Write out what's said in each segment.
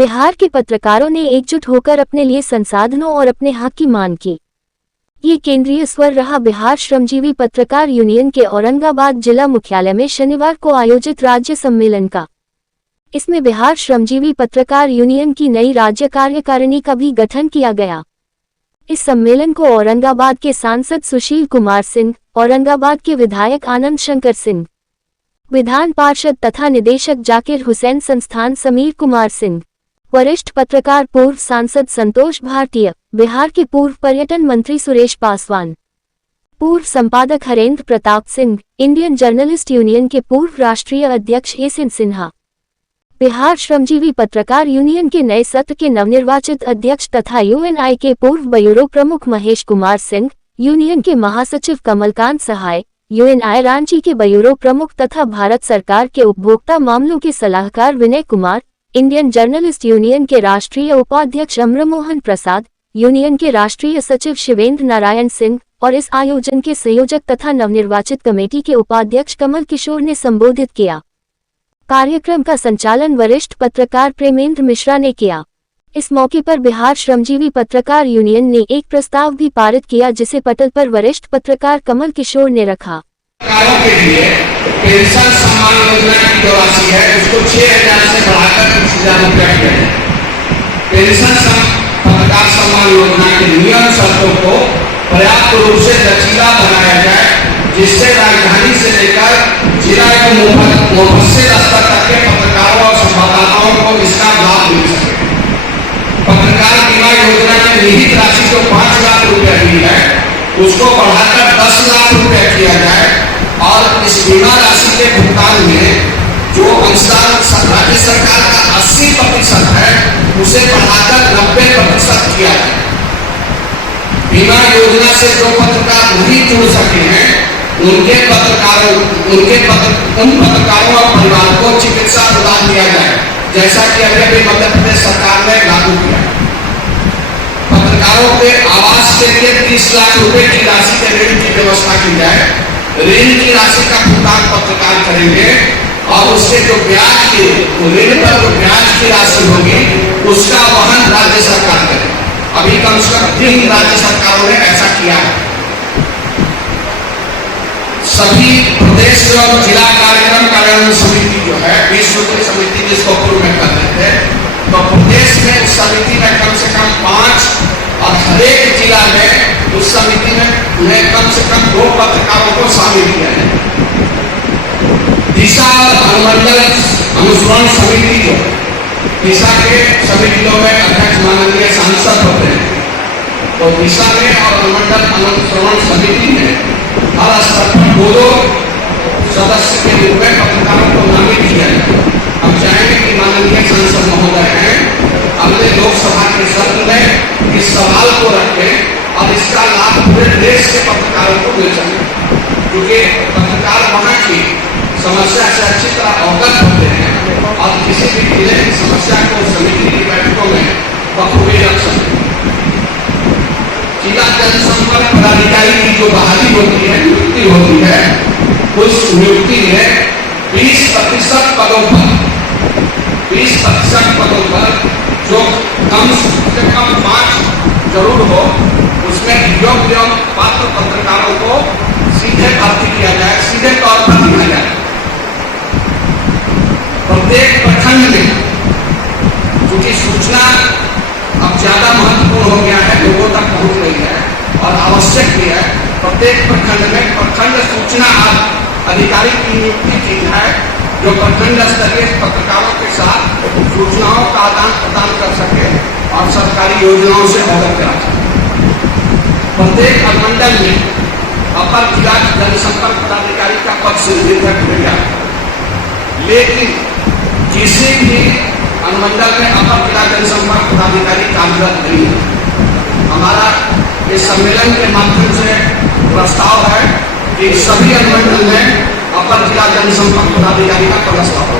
बिहार के पत्रकारों ने एकजुट होकर अपने लिए संसाधनों और अपने हक की मांग की। ये केंद्रीय स्वर रहा बिहार श्रमजीवी पत्रकार यूनियन के औरंगाबाद जिला मुख्यालय में शनिवार को आयोजित राज्य सम्मेलन का। इसमें बिहार श्रमजीवी पत्रकार यूनियन की नई राज्य कार्यकारिणी का भी गठन किया गया। इस सम्मेलन को औरंगाबाद के सांसद सुशील कुमार सिंह, औरंगाबाद के विधायक आनंद शंकर सिंह, विधान पार्षद तथा निदेशक जाकिर हुसैन, संस्थान समीर कुमार सिंह, वरिष्ठ पत्रकार पूर्व सांसद संतोष भाटिया, बिहार के पूर्व पर्यटन मंत्री सुरेश पासवान, पूर्व संपादक Harendra Pratap Singh, Indian journalist union के पूर्व राष्ट्रीय अध्यक्ष एस सिन्हा, बिहार श्रमजीवी पत्रकार यूनियन के नए सत्र के नवनिर्वाचित अध्यक्ष तथा यूएनआई के पूर्व ब्यूरो प्रमुख महेश कुमार सिंह, यूनियन के महासचिव कमलकांत सहाय, यूएनआई रांची के ब्यूरो प्रमुख तथा भारत सरकार के उपभोक्ता मामलों के सलाहकार Vinay Kumar, Indian journalist union के राष्ट्रीय उपाध्यक्ष अमरमोहन प्रसाद, यूनियन के राष्ट्रीय सचिव शिवेंद्र नारायण सिंह और इस आयोजन के संयोजक तथा नवनिर्वाचित कमेटी के उपाध्यक्ष कमल किशोर ने संबोधित किया। कार्यक्रम का संचालन वरिष्ठ पत्रकार प्रेमेंद्र मिश्रा ने किया। इस मौके पर बिहार श्रमजीवी पत्रकार यूनियन ने एक प्रस्ताव भी पारित किया, जिसे पटल पर वरिष्ठ पत्रकार कमल किशोर ने रखा। के लिए पेंशन सम्मान योजना की जो राशि है उसको 6,000 से बढ़ाकर 30,000 रुपया किया है। पेंशन पत्रकार सम्मान योजना के नियम शर्तों को पर्याप्त रूप से लचीला बनाया जाए, जिससे राजधानी से लेकर जिला एवं मुफस्सिल स्तर तक के पत्रकारों और संवाददाताओं को इसका लाभ मिल सके। पत्रकार बीमा योजना की निहित राशि जो 5 लाख रुपया दी है उसको बढ़ाकर 10 लाख रुपया किया जाए और इस बीमा राशि के भुगतान में जो अंशदान राज्य सरकार का 80% है उसे बढ़ाकर 90% किया जाए। बीमा योजना से जो पत्रकार नहीं जुड़ सके हैं उन पत्रकारों और परिवार को चिकित्सा अनुदान दिया जाए, जैसा कि अभी मध्य प्रदेश सरकार ने लागू किया। पत्रकारों के आवास के लिए 30 लाख रुपए की राशि के ऋण की व्यवस्था की जाए। ऋण की राशि का भुगतान पत्रकार करेंगे और उसके जो ब्याज की ऋण पर जो ब्याज की राशि होगी उसका वहन राज्य सरकार करे। अभी कम से कम 3 राज्य सरकारों ने ऐसा किया है। सभी प्रदेश और जिला कार्यक्रम कार्यान्वयन समिति जो है 20 सूत्री समिति जिसको पूर्व में कहते थे, तो प्रदेश में उस समिति में कम से कम 5 और हरेक जिला में उस समिति में कम से कम 2 पत्रकारों को शामिल किया है। दिशा और अनुमंडल अनुश्रवण समिति जो दिशा के सभी जिलों में अध्यक्ष माननीय सांसद होते हैं, तो दिशा में और अनुमंडल अनुश्रवण समिति में हर स्तर पर 2 सदस्य के रूप में पत्रकारों को नामित किया है। हम चाहेंगे कि माननीय सांसद महोदय हैं अगले लोकसभा के सत्र में इस सवाल को रखें और इसका लाभ पूरे देश के पत्रकारों को मिल सके, क्योंकि पत्रकार वहाँ की समस्या से अच्छी तरह अवगत होते हैं और किसी भी जिले की समस्या को समिति की बैठकों में बखूबी रख सकते हैं। जिला जनसंपर्क पदाधिकारी की जो बहाली होती है, नियुक्ति होती है, उस नियुक्ति में 20% पदों पर जो कम से कम 5 जरूर हो, उसमें योग्य पात्र पत्रकारों को सीधे भर्ती किया जाए, सीधे तौर पर लिया जाए। प्रत्येक प्रखंड में क्योंकि सूचना अब ज्यादा महत्वपूर्ण हो गया है, लोगों तक पहुंच रही है और आवश्यक भी है। प्रत्येक प्रखंड में प्रखंड सूचना अधिकारी की नियुक्ति की है, जो प्रखंड स्तरीय पत्रकारों के साथ सूचनाओं का आदान प्रदान कर सके और सरकारी योजनाओं से अवगत करा सके। प्रत्येक अनुमंडल में अपर जिला जनसंपर्क पदाधिकारी का पद सृजित किया, लेकिन किसी भी अनुमंडल में अपर जिला जनसंपर्क पदाधिकारी कार्यरत नहीं है। हमारा इस सम्मेलन के माध्यम से प्रस्ताव है कि सभी अनुमंडल में अपर जिला जनसंपर्क पदाधिकारी का प्रस्ताव हो।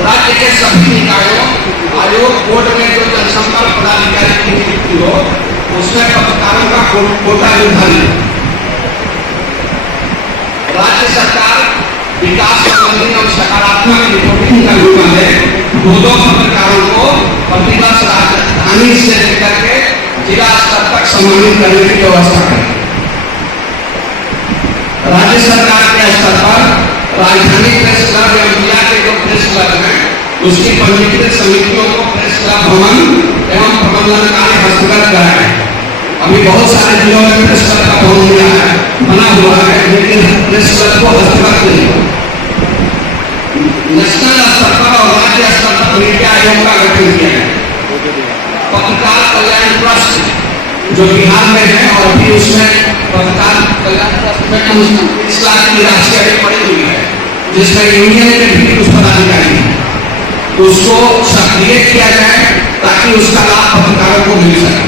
राज्य के सभी निकायों आयोग बोर्ड में जो जनसंपर्क पदाधिकारी की नियुक्ति हो उसमें पत्रकारों का कोटा निर्धारित। राज्य सरकार विकास संबंधी और सकारात्मक रिपोर्टिंग का रूप है दो पत्रकारों को प्रतिवर्ष राजधानी से लेकर के जिला स्तर तक सम्मानित करने की व्यवस्था करें। राज्य सरकार के स्तर पर राजधानी प्रेस क्लब एवं जिला के जो प्रेस क्लब हैं उसकी पंजीकृत समितियों को प्रेस क्लब भवन एवं प्रबंधन कार्य हस्तगत कराएं। अभी बहुत सारे जिलों में प्रेस क्लब का भवन मिला है, बना हुआ है, लेकिन प्रेस क्लब को हस्तगत नहीं हुआ। नेशनल स्तर पर और राज्य स्तर पर मीडिया आयोग का गठन किया है। पत्रकार कल्याण ट्रस्ट जो बिहार में है और अभी उसमें पत्रकार कल्याण ट्रस्ट में 30 लाख की राशि अभी पड़ी हुई है, जिसमें यूनियन के भी कुछ पदाधिकारी हैं, उसको सक्रिय किया जाए ताकि उसका लाभ पत्रकारों को मिल सके।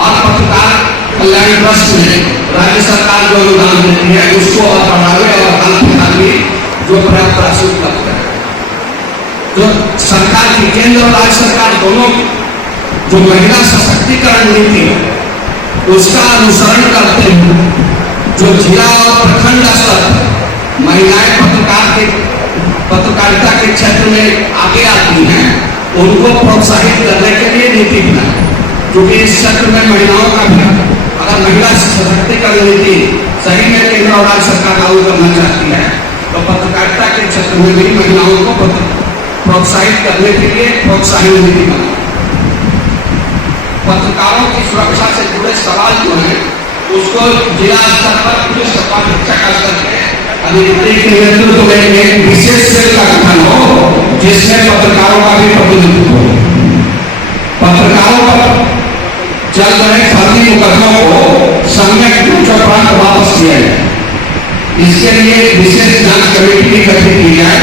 और पत्रकार कल्याण ट्रस्ट में राज्य सरकार जो अनुदान देती है उसको और बढ़ावे और हाल फिलहाल भी जो पर्याप्त राशि उपलब्ध है। जो सरकार की केंद्र और राज्य सरकार दोनों जो महिला सशक्तिकरण नीति है उसका अनुसरण करते हुए जो जिला और प्रखंड स्तर पर महिलाएं पत्रकारिता के क्षेत्र में आगे आती हैं उनको प्रोत्साहित करने के लिए नीति बनाए, क्योंकि इस क्षेत्र में महिलाओं का भी अगर महिला सशक्तिकरण नीति सही में केंद्र और राज्य सरकार लागू करना चाहती है तो पत्रकारिता के क्षेत्र में भी महिलाओं को प्रोत्साहित करने के लिए प्रोत्साहन नीति बनाए। पत्रकारों की सुरक्षा से जुड़े सवाल जो है उसको जिला स्तर पर पुलिस अधीक्षक स्तर पे अधिकारी के नेतृत्व में एक विशेष सेल का गठन हो जिसमें पत्रकारों का भी प्रतिनिधित्व हो। पत्रकारों पर चल रहे फर्जी मुकदमों को सम्यक रूप से वापस किया जाए। इसके लिए विशेष जांच कमेटी गठित की जाए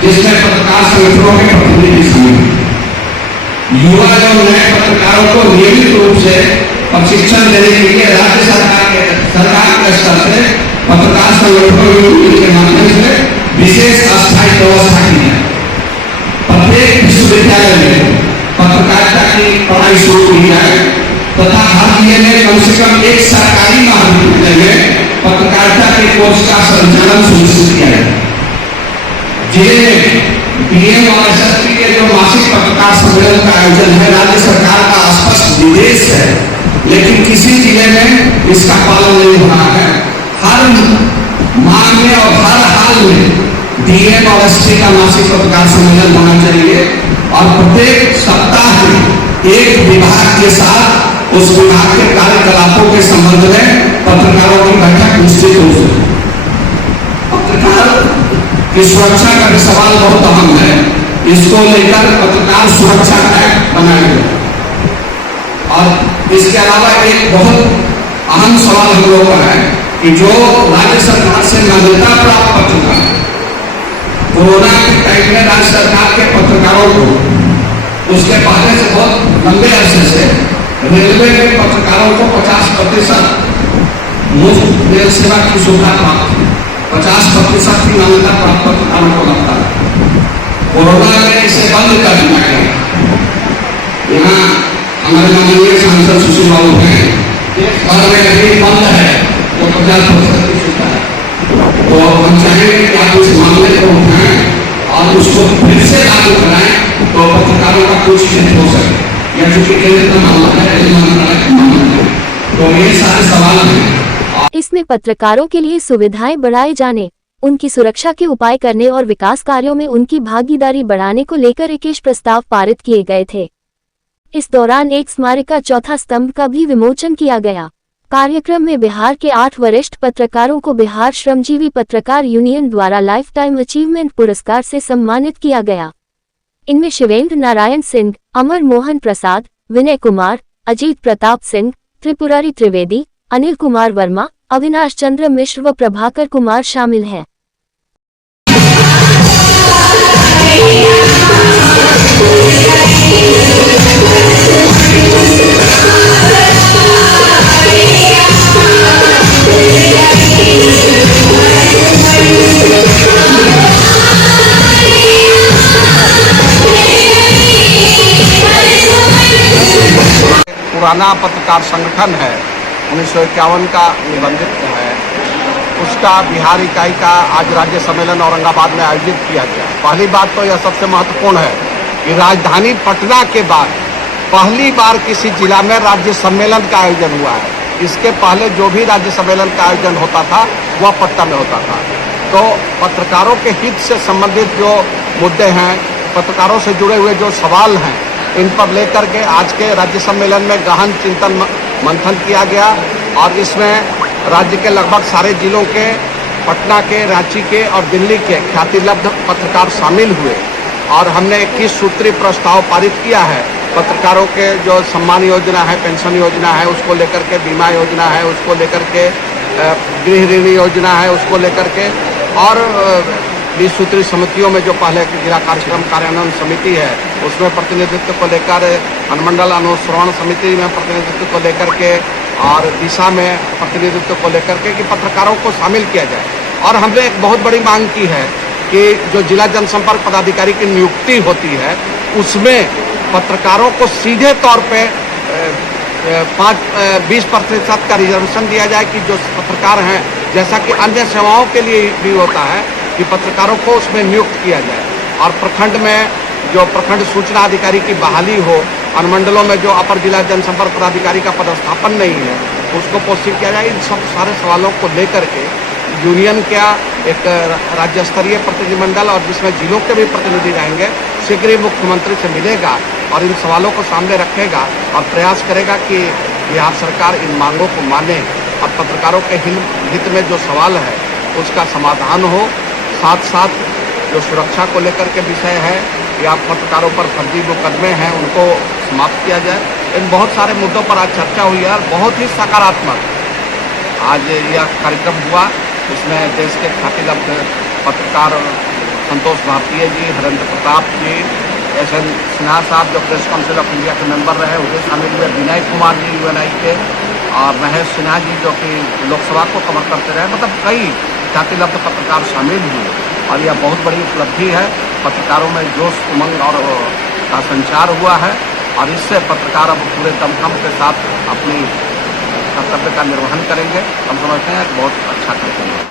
जिसमें पत्रकार संगठनों के प्रतिनिधि शामिल, युवा एवं नए पत्रकारों को नियमित रूप से प्रशिक्षण देने के लिए राज्य सरकार के स्तर से पत्रकार संगठनों के माध्यम से विशेष अस्थायी व्यवस्था की है। प्रत्येक विश्वविद्यालय में पत्रकारिता की पढ़ाई शुरू की जाए तथा हर जिले में कम से कम एक सरकारी महाविद्यालय में पत्रकारिता के कोर्स का संचालन सुनिश्चित किया जाए। जिले में पीएम और एसएसपी के जो मासिक पत्रकार सम्मेलन का आयोजन है राज्य सरकार का स्पष्ट निर्देश है, लेकिन किसी जिले में इसका पालन नहीं हो रहा है। हर माह में और हर हाल में डीएम और एसपी का मासिक पत्रकार सम्मेलन होना चाहिए और प्रत्येक सप्ताह में एक विभाग के साथ उस विभाग के कार्यकलापों के संबंध में पत्रकारों की बैठक निश्चित हो सके। पत्रकार की सुरक्षा का भी सवाल बहुत अहम है, इसको लेकर पत्रकार सुरक्षा एक्ट बनाया गया। और इसके अलावा एक बहुत अहम सवाल हम लोगों का है कि जो राज्य सरकार से मान्यता प्राप्त पत्रकार कोरोना के टाइम में राज्य सरकार के पत्रकारों को उसके पहले से बहुत लंबे अरसे से रेलवे के पत्रकारों को 50% मुफ्त रेल सेवा की सुविधा प्राप्त थी, 50% की मान्यता प्राप्त पत्रकारों को लगता है। कोरोना में इसे बंद कर दिया गया। यहाँ हमारे माननीय सांसद सुशील बाबू हैं, और में अभी बंद है तो 50% की सुविधा है। तो हम चाहेंगे कि आप उस मामले को उठाएं और उसको फिर से लागू कराएं तो पत्रकारों का कुछ हित हो सके। या चूंकि केंद्र का मामला है, रेल मंत्रालय का मामला है, तो ये सारे सवाल हैं। इसमें पत्रकारों के लिए सुविधाएं बढ़ाए जाने, उनकी सुरक्षा के उपाय करने और विकास कार्यों में उनकी भागीदारी बढ़ाने को लेकर 21 प्रस्ताव पारित किए गए थे। इस दौरान एक स्मारिका चौथा स्तंभ का भी विमोचन किया गया। कार्यक्रम में बिहार के 8 वरिष्ठ पत्रकारों को बिहार श्रमजीवी पत्रकार यूनियन द्वारा लाइफ टाइम अचीवमेंट पुरस्कार से सम्मानित किया गया। इनमें शिवेंद्र नारायण सिंह, अमर मोहन प्रसाद, विनय कुमार, अजीत प्रताप सिंह, त्रिपुरारी त्रिवेदी, अनिल कुमार वर्मा, अविनाश चंद्र मिश्र व प्रभाकर कुमार शामिल हैं। पुराना पत्रकार संगठन है 1951 का निबंधित है, उसका बिहार इकाई का आज राज्य सम्मेलन औरंगाबाद में आयोजित किया गया। पहली बात तो यह सबसे महत्वपूर्ण है कि राजधानी पटना के बाद पहली बार किसी जिला में राज्य सम्मेलन का आयोजन हुआ है। इसके पहले जो भी राज्य सम्मेलन का आयोजन होता था वह पटना में होता था। तो पत्रकारों के हित से संबंधित जो मुद्दे हैं, पत्रकारों से जुड़े हुए जो सवाल हैं, इन पर लेकर के आज के राज्य सम्मेलन में गहन चिंतन मंथन किया गया और इसमें राज्य के लगभग सारे जिलों के, पटना के, रांची के और दिल्ली के ख्यातिलब्ध पत्रकार शामिल हुए और हमने 21 सूत्री प्रस्ताव पारित किया है। पत्रकारों के जो सम्मान योजना है, पेंशन योजना है, उसको लेकर के बीमा योजना है, उसको लेकर के गृह ऋण योजना है, उसको लेकर के और 20 सूत्री समितियों में जो पहले जिला कार्यक्रम कार्यान्वयन समिति है उसमें प्रतिनिधित्व को लेकर, अनुमंडल अनुश्रवण समिति में प्रतिनिधित्व को लेकर के और दिशा में प्रतिनिधित्व को लेकर के कि पत्रकारों को शामिल किया जाए। और हमने एक बहुत बड़ी मांग की है कि जो जिला जनसंपर्क पदाधिकारी की नियुक्ति होती है उसमें पत्रकारों को सीधे तौर पे 20% का रिजर्वेशन दिया जाए कि जो पत्रकार हैं, जैसा कि अन्य सेवाओं के लिए भी होता है कि पत्रकारों को उसमें नियुक्त किया जाए। और प्रखंड में जो प्रखंड सूचना अधिकारी की बहाली हो, अनुमंडलों में जो अपर जिला जनसंपर्क पदाधिकारी का पदस्थापन नहीं है उसको पोस्टिंग किया जाए। इन सब सारे सवालों को लेकर के यूनियन का एक राज्य स्तरीय प्रतिनिधिमंडल और जिसमें जिलों के भी प्रतिनिधि रहेंगे शीघ्र ही मुख्यमंत्री से मिलेगा और इन सवालों को सामने रखेगा और प्रयास करेगा कि बिहार सरकार इन मांगों को माने और पत्रकारों के हित में जो सवाल है उसका समाधान हो। साथ साथ जो सुरक्षा को लेकर के विषय है या पत्रकारों पर फर्जी मुकदमे हैं उनको समाप्त किया जाए। इन बहुत सारे मुद्दों पर आज चर्चा हुई है और बहुत ही सकारात्मक आज यह कार्यक्रम हुआ। इसमें देश के ख्यातिलब्ध पत्रकार संतोष भारतीय जी, हरेंद्र प्रताप जी, एस.एन. सिन्हा साहब जो प्रेस काउंसिल ऑफ इंडिया के मेंबर रहे उसे शामिल हुए, विनय कुमार जी यूएनआई के और महेश सिन्हा जी जो कि लोकसभा को कवर करते रहे। मतलब कई ख्यातिलब्ध पत्रकार शामिल हुए और यह बहुत बड़ी उपलब्धि है। पत्रकारों में जोश, उमंग और का संचार हुआ है और इससे पत्रकार अब पूरे दमखम के साथ अपनी कर्तव्य का निर्वहन करेंगे। हम समझते हैं बहुत अच्छा करेंगे।